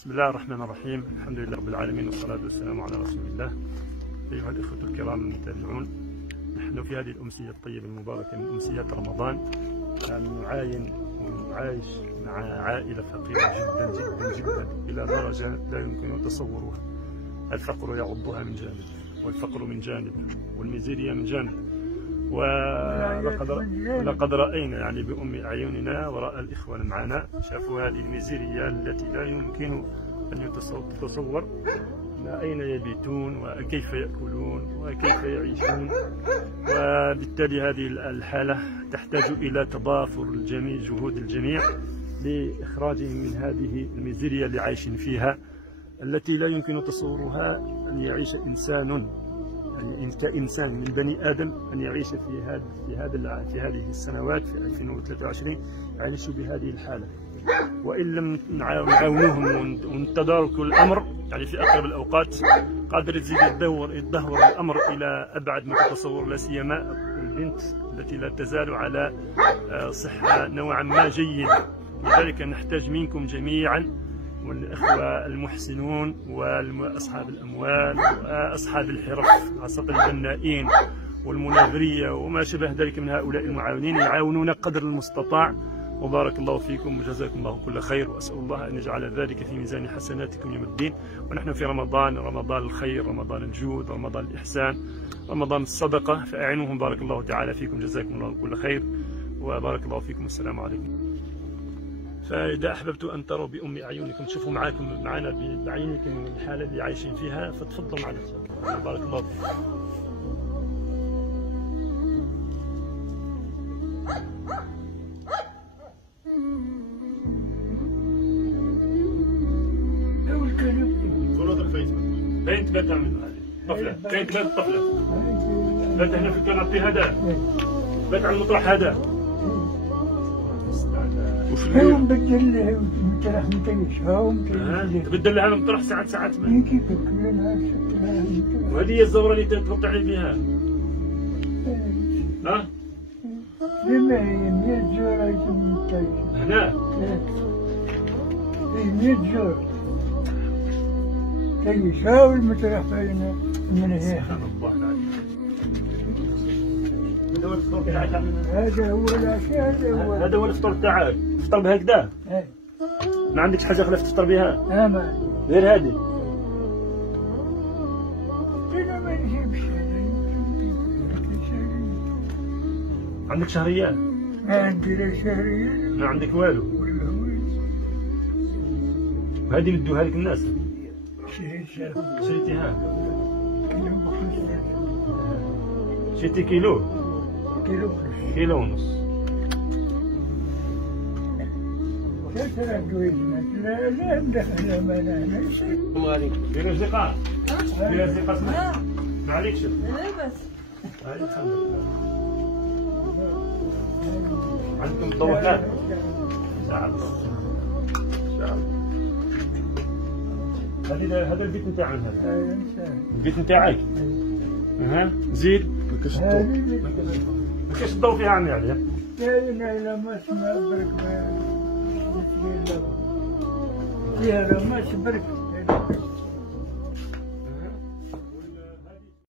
بسم الله الرحمن الرحيم. الحمد لله رب العالمين والصلاة والسلام على رسول الله. أيها الإخوة الكرام المتابعون، نحن في هذه الأمسية الطيبة المباركة من أمسيات رمضان نعاين ونعايش مع عائلة فقيرة جدا جدا جدا إلى درجة لا يمكن تصورها. الفقر يعضها من جانب، والفقر من جانب، والميزيريا من جانب. ولقد رأينا يعني بأم أعيننا ورأى الإخوة معنا شافوا هذه الميزيريا التي لا يمكن أن تتصور أين يبيتون وكيف يأكلون وكيف يعيشون. وبالتالي هذه الحالة تحتاج إلى تضافر الجميع، جهود الجميع لإخراجهم من هذه الميزيريا اللي عايشين فيها، التي لا يمكن تصورها أن يعيش إنسان، يعني كإنسان من بني آدم أن يعيش في هذه السنوات في 2023 يعيش بهذه الحالة. وإن لم نعاونوهم ونتدارك الأمر يعني في أقرب الأوقات قادر يزيد يتدهور الأمر إلى أبعد ما تتصور، لا سيما البنت التي لا تزال على صحة نوعا ما جيدة. لذلك نحتاج منكم جميعا، والإخوة المحسنون وأصحاب الأموال وأصحاب الحرف خاصة البنائين والمناظرية وما شابه ذلك من هؤلاء المعاونين يعاونون قدر المستطاع. وبارك الله فيكم وجزاكم الله كل خير، وأسأل الله أن يجعل ذلك في ميزان حسناتكم يوم الدين. ونحن في رمضان الخير، رمضان الجود، رمضان الإحسان، رمضان الصدقة، فأعينوهم. بارك الله تعالى فيكم، جزاكم الله كل خير، وبارك الله فيكم. السلام عليكم. فإذا أحببتوا أن تروا بأم أعينكم، تشوفوا معنا بعينكم الحالة اللي عايشين فيها، فتفضلوا معنا. بارك الله فيكم. فين تبات من طفلة؟ فين تبات الطفلة؟ بات هنا في الكنبي هذا؟ بات على المطرح هذا؟ وفي الليل؟ بدل لها المطرح متيش تبدل لها المطرح ساعات ما كيف وهذه هي الزورة اللي تقطع لي بها؟ ها؟ لما هي 100 زورة متيش هنا؟ هي 100 زورة يساوي المطرح بين من هنا. سبحان الله العظيم. هذا هو الأشياء، هذا هو الفطور تاعك. تفطر بهكذا؟ ما عندكش حاجة خلاف تفطر بها؟ ما غير هذه؟ أنا ما نجيبش. عندك شهريات؟ ما عندي لا شهريات ما عندك والو؟ هذه ندوها لك الناس؟ شريتيها؟ شريتي كيلو ونص. لا ندخل ما لا دير أصدقاء؟ دير أصدقاء اسمع؟ ما عليكش؟ لا بس الحمد لله. عندكم ضوء؟ ساعة هذا البيت نتاعنا، هذا البيت نتاعك. زيد ما كاينش الضوء فيها عمي عليها. كاين إلا ما سمع برك ما فيها لا ما برك